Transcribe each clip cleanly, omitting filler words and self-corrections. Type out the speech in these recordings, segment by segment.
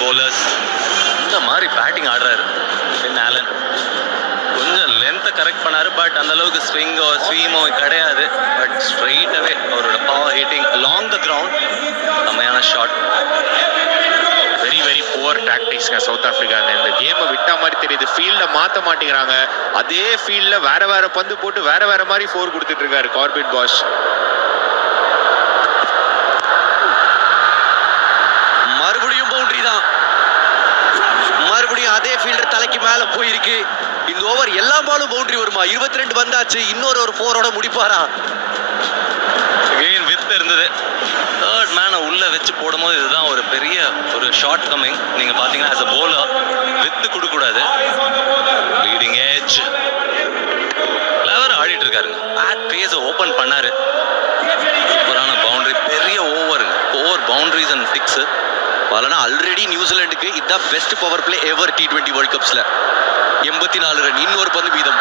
bowlers இந்த மாதிரி batting ஆடுறாரு பின் ஆலன். கொஞ்சம் லென்த்தை கரெக்ட் பண்ணாரு, பட் அந்த அளவுக்கு ஸ்விங்கோ ஸ்வீமோ கிடையாது. பட் ஸ்ட்ரெயிட்டாகவே அவரோட power hitting along the ground செம்மையான ஷாட். வெரி வெரி புவர் டாக்டிக்ஸ்ங்க சவுத் ஆப்பிரிக்கா. இந்த கேமை விட்டா மாதிரி தெரியுது, ஃபீல்ட மாற்ற மாட்டேங்கிறாங்க. அதே ஃபீல்ட்ல வேற வேற பந்து போட்டு வேற வேற மாதிரி ஃபோர் கொடுத்துட்டு இருக்காரு கார்பின் பாஷ். மறுபடியும் பவுண்டரி தான், மறுபடியும் அதே ஃபீல்டர் தலைக்கு மேல போயிருக்கு. இந்த ஓவர் எல்லா பாலும் பவுண்டரி வருமா? 22 வந்தாச்சு, இன்னொரு ஒரு 4ஓட முடிப்பாரா? அகைன் வித் இருந்தது. தேர்ட் மேனை உள்ள வச்சு போடும்போது இதுதான் ஒரு பெரிய ஒரு ஷார்ட் கம்மிங். நீங்க பாத்தீங்கன்னா as a bowler வித்து கொடுக்கூடாது. லீடிங் ஏஜ் கிளவர் ஆடிட்டு இருக்காரு. பேக் பேஸை ஓபன் பண்ணாரு. சூப்பரான பவுண்டரி, பெரிய ஓவருங்க. 4 பவுண்டரிஸ் அண்ட் 6. பலனா ஆல்ரெடி நியூசிலாந்துக்கு இதுதான் பெஸ்ட் பவர் பிளே எவர் T20 வேர்ல்ட் கப்ஸ்ல. 84 ரன், இன்னொரு பந்து மீதம்.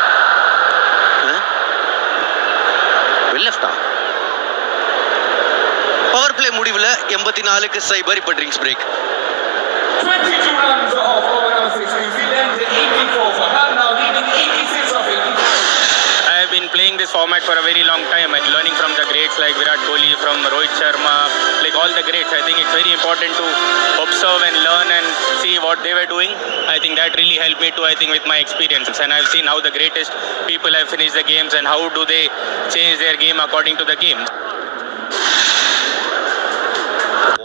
வெல்லெஃப்டா பவர் பிளே முடிவுல 84க்கு 0 இப்ப drinks break. 22 runs off over number 6 New Zealand, 84 for her, now leading 86 of 84. I have been playing this format for a very long time and learning from the greats like Virat Kohli, from Rohit Sharma, like all the greats. I think it's very important to observe and learn and see what they were doing. I think that really helped me too, I think, with my experiences. And I've seen how the greatest people have finished the games and how do they change their game according to the game.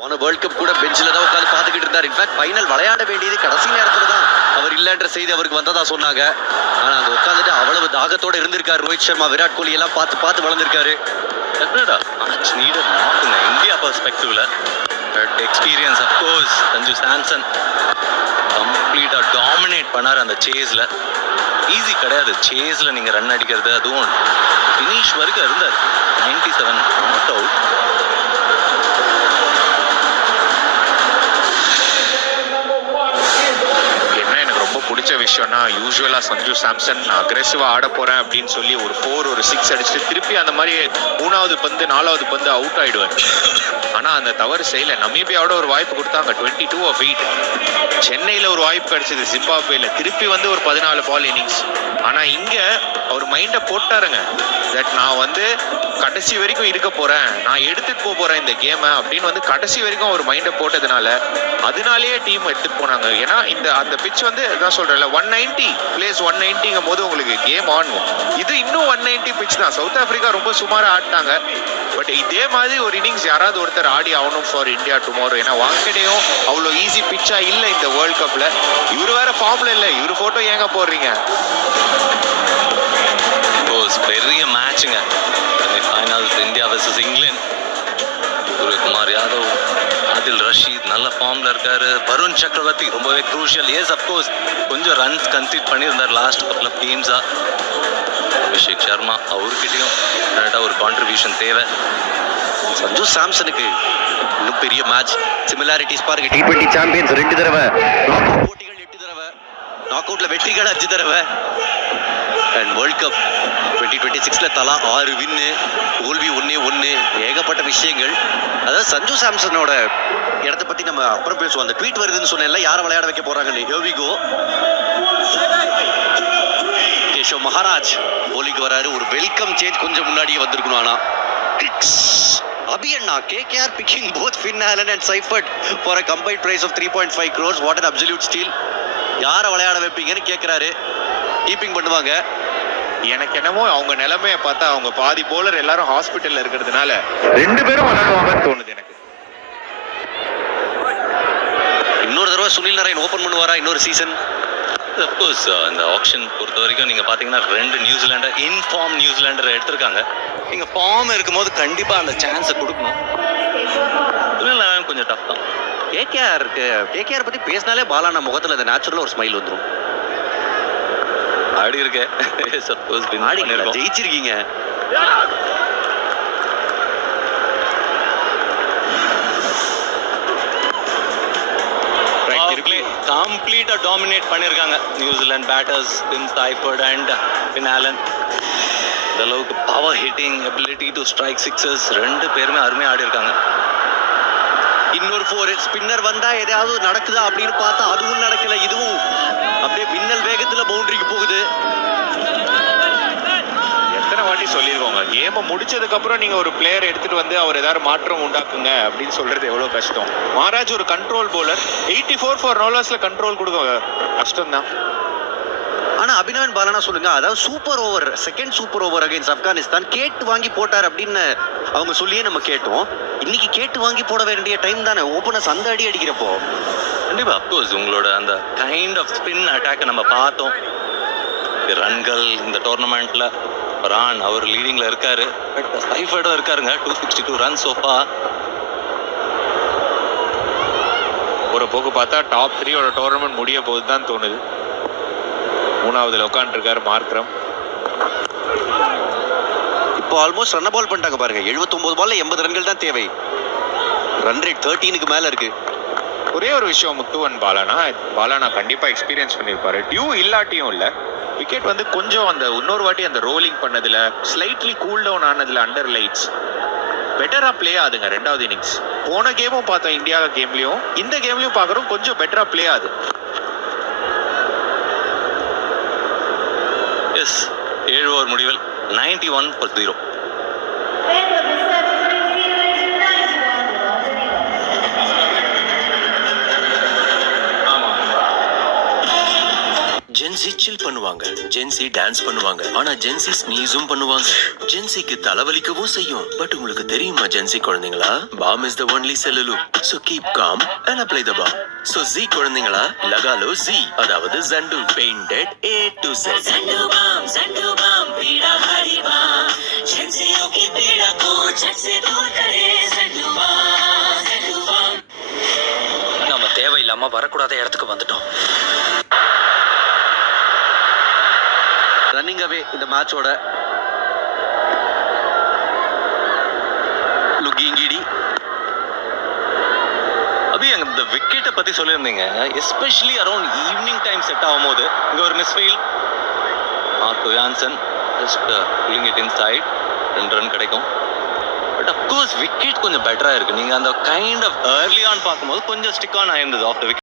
போன world cup கூட பெஞ்சில தான் உட்காந்து பார்த்துக்கிட்டு இருந்தார். In fact final விளையாட வேண்டியது கடைசி நேரத்துல தான் அவர் இல்லைன்ற செய்தி அவருக்கு வந்ததா சொன்னாங்க. ஆனா அங்க உட்காந்துட்டு அவ்வளவு தாகத்தோட இருந்திருக்காரு. ரோஹித் சர்மா, விராட் கோலி எல்லாம் பார்த்து பார்த்து வளர்ந்திருக்காரு. மேட்ச் நீடட் நாக்குங்க இந்தியா பெர்ஸ்பெக்டிவ்ல. But experience of course Sanju Samson கம்ப்ளீட்டா டாமினேட் பண்ணார் அந்த சேஸ்ல. ஈஸி கிடையாது சேஸ்ல நீங்க ரன் அடிக்கிறது, அதுவும் ஃபினிஷ் வரைக்கும் இருந்தார். 97 நாட் அவுட். பிடிச்ச விஷயம்னா யூஸ்வலா சஞ்சு சாம்சன் அக்ரெசிவா ஆட போறேன் அப்படின்னு சொல்லி ஒரு 4 ஒரு 6 அடிச்சுட்டு திருப்பி அந்த மாதிரி 3வது பந்து 4வது பந்து அவுட் ஆயிடுவார். ஆனா அந்த தவறு செய்யல. நமீபியாவோட ஒரு வாய்ப்பு கொடுத்தாங்க 22 of 8. சென்னையில ஒரு வாய்ப்பு கிடைச்சது, ஜிம்பாப்வேல திருப்பி வந்து ஒரு 14 பால் இன்னிங்ஸ். ஆனா இங்க அவர் மைண்ட போட்டாருங்க, தட் நான் வந்து கடைசி வரைக்கும் இருக்க போறேன், நான் எடுத்துட்டு போறேன் இந்த கேமை அப்படின்னு வந்து கடைசி வரைக்கும் அவர் மைண்ட போட்டதுனால அதனாலேயே டீம் எடுத்துட்டு போனாங்க. ஏன்னா இந்த அந்த பிட்ச் வந்து இதான் சொல்றேன்ல 190 பிளேஸ் 190ங்கும் போது உங்களுக்கு கேம் ஆன். இது இன்னும் 190 பிட்ச் தான். சவுத் ஆப்பிரிக்கா ரொம்ப சுமாரா ஆடிட்டாங்க. பட் இதே மாதிரி ஒரு இன்னிங்ஸ் யாராவது ஒருத்தர் ஆடி ஆகணும் ஃபார் இந்தியா டுமாரோ. ஏன்னா வாங்கடையும் அவ்வளோ ஈஸி பிட்சா இல்லை இந்த வேர்ல்ட் கப்ல. இவரு வேற ஃபார்ம்ல இல்லை, இவரு போட்டோ ஏங்க போடுறீங்க? பெரிய மேட்சுங்க finals, India versus England. Suryakumar Yadav, Adil Rashid நல்ல ஃபார்ம்ல இருக்காரு. வருண் சக்கரவர்த்தி ரொம்பவே க்ரூஷியல். எஸ் அப்கோர்ஸ் கொஞ்சம் ரன்ஸ் கன்சீட் பண்ணியிருந்தார் லாஸ்ட் கப்பல் ஆஃப் கேம்ஸா. அபிஷேக் சர்மா அவர்கிட்டையும் கரெக்டாக ஒரு கான்ட்ரிபியூஷன் தேவை. சஞ்சு சாம்சனுக்கு இன்னும் பெரிய மேட்ச். சிமிலாரிட்டிஸ் பாருங்க, T20 சாம்பியன்ஸ் 2 தடவை, போட்டிகள் 8 தடவை, நாக் அவுட்ல வெற்றிகள் 5 தடவை, அண்ட் வேர்ல்ட் கப் 2026ல தலா 6 வின்னு, தோல்வி 1-1, ஏகப்பட்ட விஷயங்கள். அதாவது சஞ்சு சாம்சனோட இடத்தை பத்தி நம்ம அப்புறம் பேசுவோம். அந்த ட்வீட் வருதுன்னு சொன்னேன்ல, யாரை விளையாட வைக்க போறாங்கன்னு. Here we go. Keshav Maharaj போலிக்கு வராரு. ஒரு வெல்கம் சேஞ்ச் கொஞ்சம் முன்னாடியே வந்திருக்கணும். ஆனா அபியண்ணா KKR picking both Finn Allen and Seifert for a combined price of 3.5 crores. What an absolute steal. யாரை விளையாட வைப்பீங்கன்னு கேட்கிறாரு. கீப்பிங் பண்ணுவாங்க. எனக்கு என்னமோ அவங்க நிலைமையை பார்த்தா அவங்க பாதி போலர் எல்லாரும் ஹாஸ்பிட்டல்ல இருக்கிறதுனால 2 பேரும் விளையாடுவாங்கன்னு தோணுது எனக்கு. இன்னொரு தடவை சுனில் நாராயண் ஓபன் பண்ணுவாரா இன்னொரு சீசன்? அப்கோர்ஸ் இந்த ஆப்ஷன் பொறுத்த வரைக்கும் நீங்கள் பார்த்தீங்கன்னா 2 நியூசிலாண்டர் இன்ஃபார்ம் நியூசிலாண்டர் எடுத்திருக்காங்க. நீங்கள் ஃபார்ம் இருக்கும்போது கண்டிப்பாக அந்த சான்ஸை கொடுக்கணும். கொஞ்சம் டஃப் தான். KKR பத்தி பேசினாலே பாலான முகத்துல அந்த நேச்சுரலா ஒரு ஸ்மைல் வந்துடும். ஆடி இருக்கேன், ஜெயிச்சிருக்கீங்க. கம்ப்ளீட்டா டாமினேட் பண்ணிருக்காங்க New Zealand batters. Dim Seifert and Finn Allen இந்த அளவுக்கு power hitting ability to strike sixes 2 பேருமே அருமையாக ஆடி இருக்காங்க. இன்னொரு 4 ஸ்பின்னர் வந்தா எதையாவது நடக்குதா அப்படின்னு பார்த்தா அதுவும் நடக்கல. இதுவும் அப்படியே மின்னல் வேகத்துல பவுண்டரிக்கு போகுது. எத்தனை வாட்டி சொல்லியிருக்கோங்க, கேமை முடிச்சதுக்கு அப்புறம் நீங்க ஒரு பிளேயர் எடுத்துட்டு வந்து அவர் ஏதாவது மாற்றம் உண்டாக்குங்க அப்படின்னு சொல்றது எவ்வளவு கஷ்டம். மகாராஜ் ஒரு கண்ட்ரோல் பவுலர், 84 ஃபார் நோலர்ஸ்ல கண்ட்ரோல் கொடுக்க கஷ்டம் தான். ஆனா அபினவன் பாலனா சொல்லுங்க, அதாவது super over, second super over against Afghanistan கேட்டு வாங்கி போட்டார் அப்படின்னு அவங்க சொல்லியே நம்ம கேட்டோம். இன்னைக்கு கேட்டு வாங்கி போட வேண்டிய டைம் தானே, ஓபனர்ஸ் அந்த அடி அடிக்கிறப்போ. கண்டிப்பா அப்கோர்ஸ் உங்களோட அந்த கைண்ட் ஆஃப் ஸ்பின் அட்டாக்கை நம்ம பார்த்தோம். ரன்கள் இந்த டோர்னமெண்ட்ல ரான் அவர் லீடிங்ல இருக்காரு. பட் சைஃபர்டும் இருக்காருங்க, 262 ரன் சோஃபா. ஒரு போக்கு பார்த்தா டாப் 3 டோர்னமெண்ட் முடிய போகுது தான் தோணுது. 3ஆவதுல உட்காந்துருக்காரு மார்க்ரம். இப்போ ஆல்மோஸ்ட் ரன் பால் பண்ணிட்டாங்க பாருங்க. 79 பால்ல 80 ரன்கள் தான் தேவை. ரன் ரேட் 13க்கு மேல இருக்கு. ஒரே ஒரு விஷயம் முத்துவன் பாலானா கண்டிப்பா எக்ஸ்பீரியன்ஸ் பண்ணிருப்பாரு. டியூ இல்லாட்டியும் இல்ல, விக்கெட் வந்து கொஞ்சம் அந்த இன்னொரு வாட்டி அந்த ரோலிங் பண்ணதுல ஸ்லைட்லி கூல் டவுன் ஆனதுல அண்டர் லைட்ஸ் பெட்டரா பிளே ஆகுதுங்க. 2வது இன்னிங்ஸ் போன கேமும் பார்த்தோம், இந்தியா கேம்லயும் இந்த கேம்லயும் பாக்குறோம், கொஞ்சம் பெட்டரா பிளே ஆகுது. எஸ் 7 ஓவர் முடிவில் 91 for 0. ஜென்சி சில் பண்ணுவாங்க, ஜென்சி டான்ஸ் பண்ணுவாங்க, ஆனா ஜென்சி ஸ்னீஸும் பண்ணுவாங்க. ஜென்சிக்கு தலைவலிக்கவும் செய்யும். பட் உங்களுக்கு தெரியுமா ஜென்சி குழந்தைங்களா, பாம் இஸ் த ஒன்லி செல்லுலு. So keep calm and apply the balm. So ஜி குழந்தைங்களா, லகாலோ ஜி, அதாவது Zandu painted A to Z. Zandu bam, pida hari bam. Jhansiyon ki pida ko jhat se dur kare. Zandu bam. நம்ம தேவையில்லாம வரக்கூடாத இடத்துக்கு வந்துட்டோம். ரன்னிங் அவே இந்த மேட்சோட லுக்கிங்கிடி. அபி அங்க இந்த விக்கெட்டை பத்தி சொல்லியிருந்தீங்க, especially around evening time set ஆகும்போது இங்க ஒரு misfield. Marco Jansen just pulling it inside, 2 run கிடைக்கும். பட் அப்கோர்ஸ் விக்கெட் கொஞ்சம் பெட்டரா இருக்கு. நீங்க அந்த கைண்ட் ஆஃப் ஏர்லி ஆன் பார்க்கும்போது கொஞ்சம் ஸ்டிக் ஆன் ஆயிருந்தது ஆஃப் த விக்கெட்.